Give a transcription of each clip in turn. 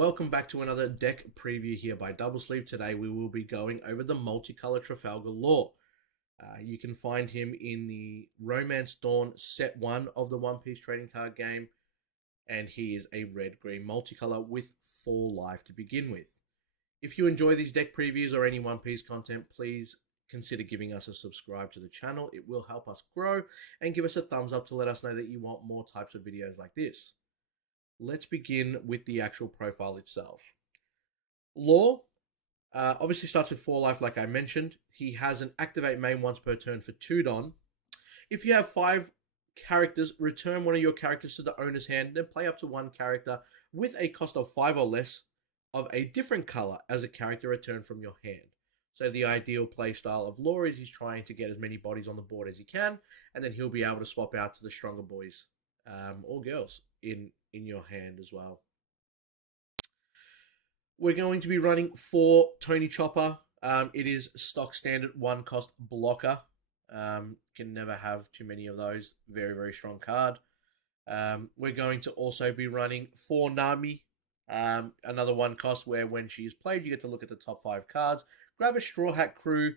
Welcome back to another deck preview here by Double Sleeve. Today we will be going over the multicolor Trafalgar Law. You can find him in the Romance Dawn set 1 of the One Piece trading card game, and he is a red-green multicolor with 4 life to begin with. If you enjoy these deck previews or any One Piece content, please consider giving us a subscribe to the channel. It will help us grow, and give us a thumbs up to let us know that you want more types of videos like this. Let's begin with the actual profile itself. Law obviously starts with 4 life, like I mentioned. He has an activate main once per turn for 2 Don. If you have 5 characters, return one of your characters to the owner's hand, then play up to 1 character with a cost of 5 or less of a different color as a character returned from your hand. So the ideal play style of Law is he's trying to get as many bodies on the board as he can, and then he'll be able to swap out to the stronger boys or girls in your hand as well. We're going to be running 4 Tony Chopper. It is stock standard 1 cost blocker. Can never have too many of those. Very, very strong card. We're going to also be running 4 Nami. Another 1 cost where when she is played, you get to look at the top 5 cards. Grab a Straw Hat Crew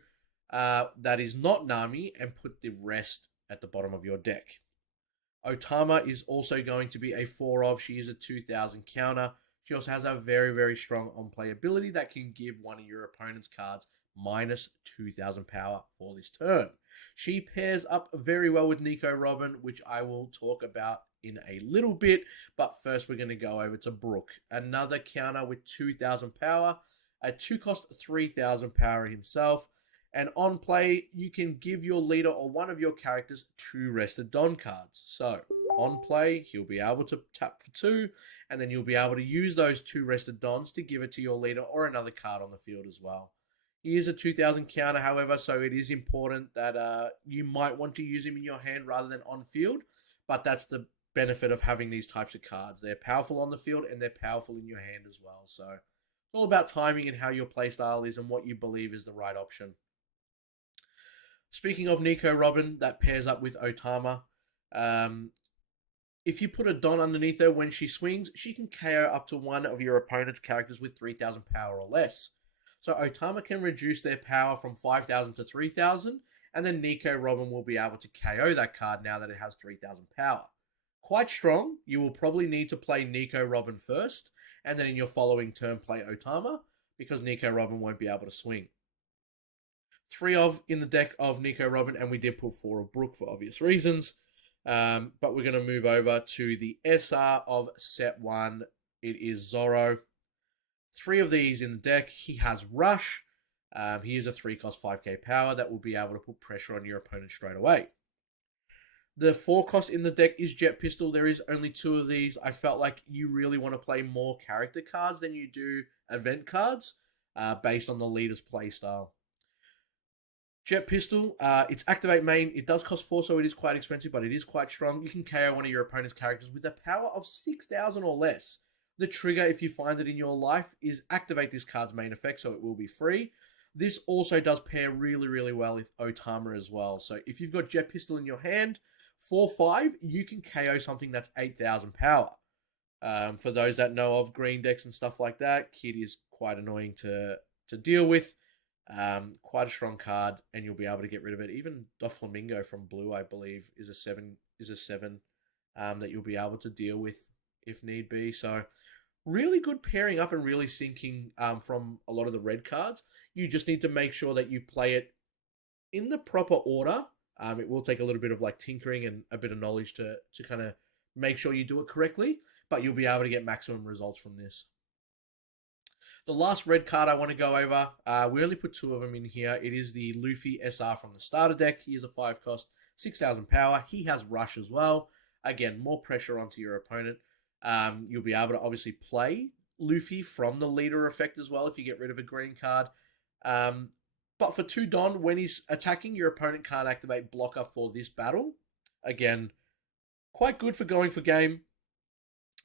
that is not Nami and put the rest at the bottom of your deck. Otama is also going to be a 4 of. She is a 2000 counter. She also has a very, very strong on-play ability that can give one of your opponent's cards minus 2000 power for this turn. She pairs up very well with Nico Robin, which I will talk about in a little bit. But first, we're going to go over to Brook. Another counter with 2000 power. A 2-cost 3000 power himself. And on play, you can give your leader or one of your characters 2 Rested Don cards. So, on play, he'll be able to tap for 2, and then you'll be able to use those 2 Rested Dons to give it to your leader or another card on the field as well. He is a 2000 counter, however, so it is important that you might want to use him in your hand rather than on field, but that's the benefit of having these types of cards. They're powerful on the field, and they're powerful in your hand as well. So, it's all about timing and how your playstyle is and what you believe is the right option. Speaking of Nico Robin, that pairs up with Otama. If you put a Don underneath her when she swings, she can KO up to one of your opponent's characters with 3000 power or less. So Otama can reduce their power from 5000 to 3000, and then Nico Robin will be able to KO that card now that it has 3000 power. Quite strong. You will probably need to play Nico Robin first, and then in your following turn play Otama, because Nico Robin won't be able to swing. 3 of in the deck of Nico Robin, and we did put 4 of Brook for obvious reasons. But we're going to move over to the SR of set 1. It is Zoro. 3 of these in the deck. He has Rush. He is a 3-cost 5k power that will be able to put pressure on your opponent straight away. The 4-cost in the deck is Jet Pistol. There is only 2 of these. I felt like you really want to play more character cards than you do event cards based on the leader's playstyle. Jet Pistol, it's activate main. It does cost 4, so it is quite expensive, but it is quite strong. You can KO one of your opponent's characters with a power of 6000 or less. The trigger, if you find it in your life, is activate this card's main effect, so it will be free. This also does pair really, really well with Otama as well. So if you've got Jet Pistol in your hand, 4/5, you can KO something that's 8000 power. For those that know of green decks and stuff like that, Kid is quite annoying to deal with. Quite a strong card, and you'll be able to get rid of it. Even Doflamingo from blue, I believe, is a 7 that you'll be able to deal with if need be. So really good pairing up and really syncing from a lot of the red cards. You just need to make sure that you play it in the proper order. It will take a little bit of like tinkering and a bit of knowledge to kind of make sure you do it correctly, but you'll be able to get maximum results from this. The last red card I want to go over, we only put 2 of them in here. It is the Luffy SR from the starter deck. He is a 5-cost, 6000 power. He has Rush as well. Again, more pressure onto your opponent. You'll be able to obviously play Luffy from the leader effect as well if you get rid of a green card. But for 2 Don, when he's attacking, your opponent can't activate blocker for this battle. Again, quite good for going for game.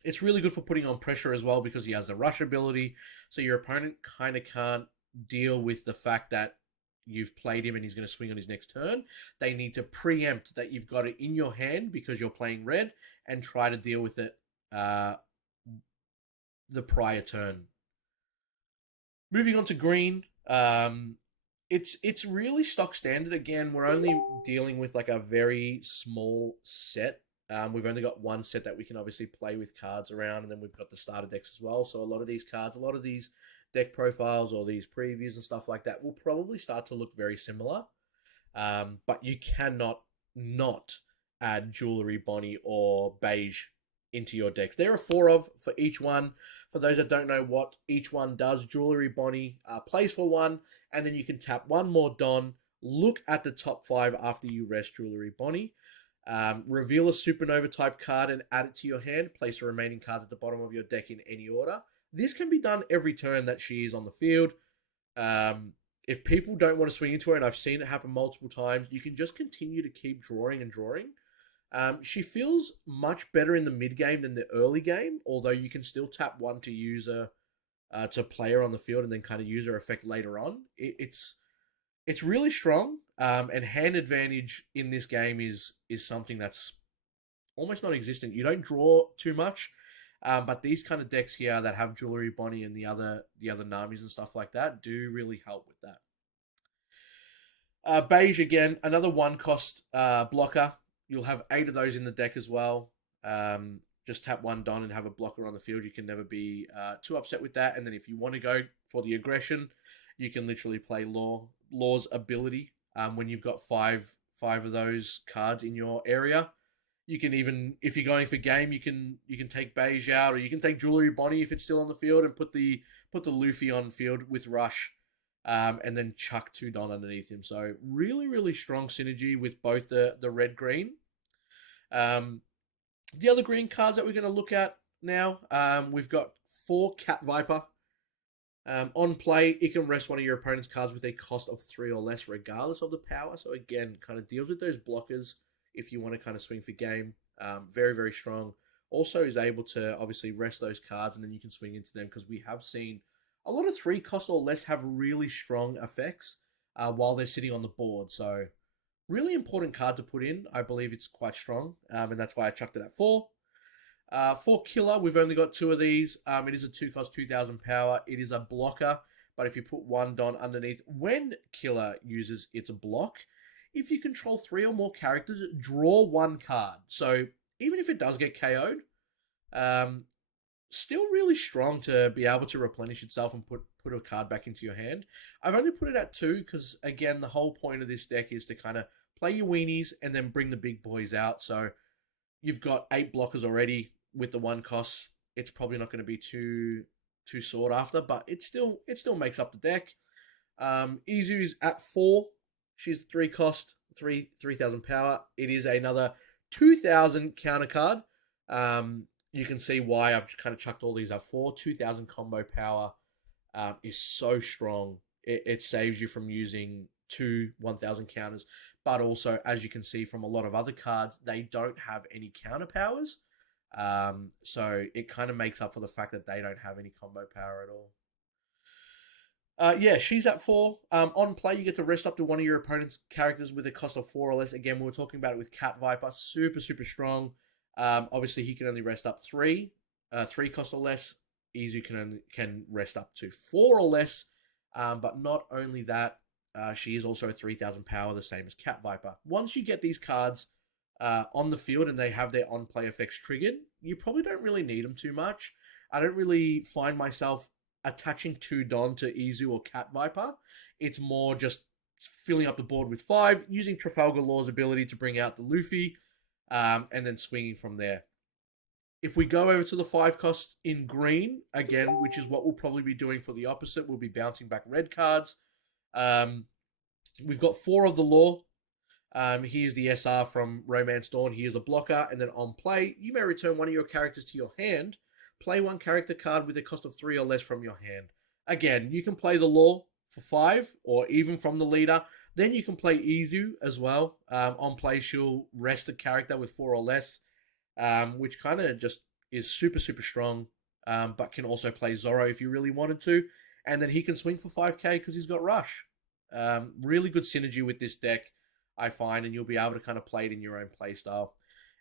It's really good for putting on pressure as well because he has the rush ability. So your opponent kind of can't deal with the fact that you've played him and he's going to swing on his next turn. They need to preempt that you've got it in your hand because you're playing red and try to deal with it the prior turn. Moving on to green, it's really stock standard. Again, we're only dealing with like a very small set. We've only got one set that we can obviously play with cards around, and then we've got the starter decks as well. So a lot of these cards, a lot of these deck profiles or these previews and stuff like that will probably start to look very similar. But you cannot not add Jewelry Bonnie or Beige into your decks. There are four of for each one. For those that don't know what each one does, Jewelry Bonnie plays for one, and then you can tap one more Don, look at the top five after you rest Jewelry Bonnie, reveal a Supernova type card and add it to your hand, place the remaining cards at the bottom of your deck in any order. This can be done every turn that she is on the field. If people don't want to swing into her, and I've seen it happen multiple times, you can just continue to keep drawing and drawing. She feels much better in the mid game than the early game, although you can still tap one to use her to play her on the field and then kind of use her effect later on. It's really strong, and hand advantage in this game is something that's almost non-existent. You don't draw too much, but these kind of decks here that have Jewelry Bonnie and the other Namis and stuff like that do really help with that. Beige again, another one cost blocker. You'll have 8 of those in the deck as well. Just tap one Don and have a blocker on the field. You can never be too upset with that. And then if you want to go for the aggression, you can literally play Law's ability when you've got five of those cards in your area. You can even, if you're going for game, you can take Beige out, or you can take Jewelry Bonnie if it's still on the field and put the Luffy on field with Rush. And then chuck 2 Don underneath him. So really strong synergy with both the red-green. The other green cards that we're going to look at now, we've got 4 Cat Viper. On play, it can rest one of your opponent's cards with a cost of 3 or less, regardless of the power. So again, kind of deals with those blockers if you want to kind of swing for game. Very strong. Also is able to obviously rest those cards, and then you can swing into them, because we have seen a lot of 3 cost or less have really strong effects while they're sitting on the board. So really important card to put in. I believe it's quite strong, and that's why I chucked it at 4. For Killer, we've only got 2 of these. It is a 2 cost, 2,000 power. It is a blocker, but if you put 1 Don underneath, when Killer uses its block, if you control 3 or more characters, draw 1 card. So even if it does get KO'd, still really strong to be able to replenish itself and put a card back into your hand. I've only put it at 2 because, again, the whole point of this deck is to kind of play your weenies and then bring the big boys out. So you've got 8 blockers already with the 1 cost. It's probably not going to be too sought after, but it still makes up the deck. Izu is at 4. She's 3 cost, 3,000 power. It is another 2,000 counter card. You can see why I've kind of chucked all these up for. 2,000 combo power is so strong. It saves you from using 2 1,000 counters. But also, as you can see from a lot of other cards, they don't have any counter powers. So it kind of makes up for the fact that they don't have any combo power at all. Yeah, she's at 4. On play, you get to rest up to one of your opponent's characters with a cost of 4 or less. Again, we were talking about it with Cat Viper. Super strong. Obviously, he can only rest up 3. 3 cost or less. Izu can rest up to 4 or less. But not only that, she is also a 3,000 power, the same as Cat Viper. Once you get these cards on the field and they have their on-play effects triggered, you probably don't really need them too much. I don't really find myself attaching 2 Don to Izu or Cat Viper. It's more just filling up the board with 5, using Trafalgar Law's ability to bring out the Luffy, and then swinging from there. If we go over to the 5 cost in green, again, which is what we'll probably be doing for the opposite, we'll be bouncing back red cards. We've got 4 of the Law. He is the SR from Romance Dawn. He is a blocker, and then on play, you may return one of your characters to your hand. Play 1 character card with a cost of 3 or less from your hand. Again, you can play the Law for 5, or even from the leader. Then you can play Izu as well. On play, she'll rest a character with 4 or less, which kind of just is super strong, but can also play Zoro if you really wanted to. And then he can swing for 5k because he's got Rush. Really good synergy with this deck, I find, and you'll be able to kind of play it in your own playstyle.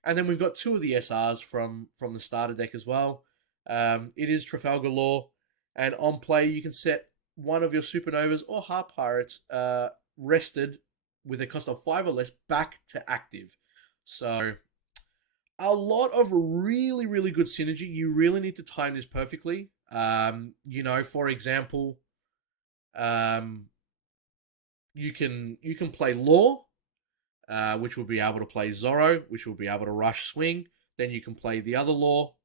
And then we've got 2 of the SRs from the starter deck as well. It is Trafalgar Law, and on play you can set one of your Supernovas or Heart Pirates rested with a cost of 5 or less back to active. So a lot of really, really good synergy. You really need to time this perfectly. For example, um, you can play Law, which will be able to play Zorro, which will be able to rush swing. Then you can play the other Law,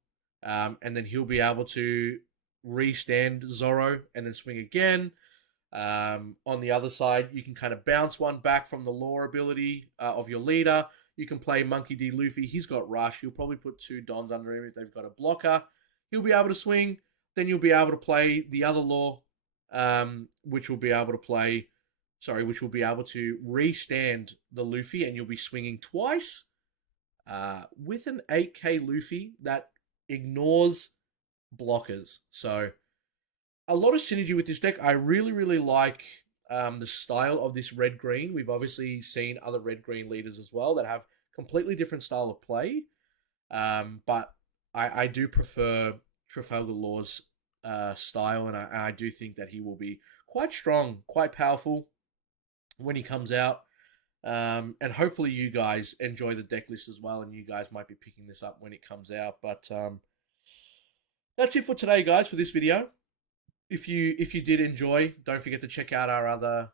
and then he'll be able to restand Zorro and then swing again. On the other side, you can kind of bounce one back from the Law ability of your leader. You can play Monkey D. Luffy. He's got Rush. You'll probably put 2 Dons under him if they've got a blocker. He'll be able to swing. Then you'll be able to play the other Law, which will be able to play. Sorry, which will be able to restand the Luffy, and you'll be swinging twice with an 8K Luffy that ignores blockers. So a lot of synergy with this deck. I really, really like the style of this red green. We've obviously seen other red green leaders as well that have completely different style of play. But I do prefer Trafalgar Law's style, and I do think that he will be quite strong, quite powerful when he comes out. And hopefully you guys enjoy the deck list as well, and you guys might be picking this up when it comes out. But that's it for today, guys, for this video. If you did enjoy, don't forget to check out our other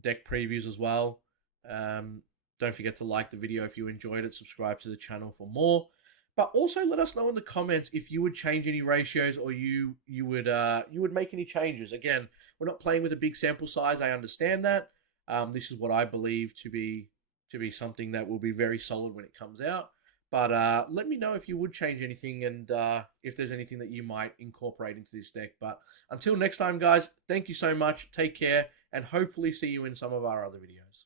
deck previews as well. Don't forget to like the video if you enjoyed it. Subscribe to the channel for more. But also let us know in the comments if you would change any ratios, or you would make any changes. Again, we're not playing with a big sample size. I understand that. This is what I believe to be something that will be very solid when it comes out. But let me know if you would change anything, and if there's anything that you might incorporate into this deck. But until next time, guys, thank you so much. Take care, and hopefully see you in some of our other videos.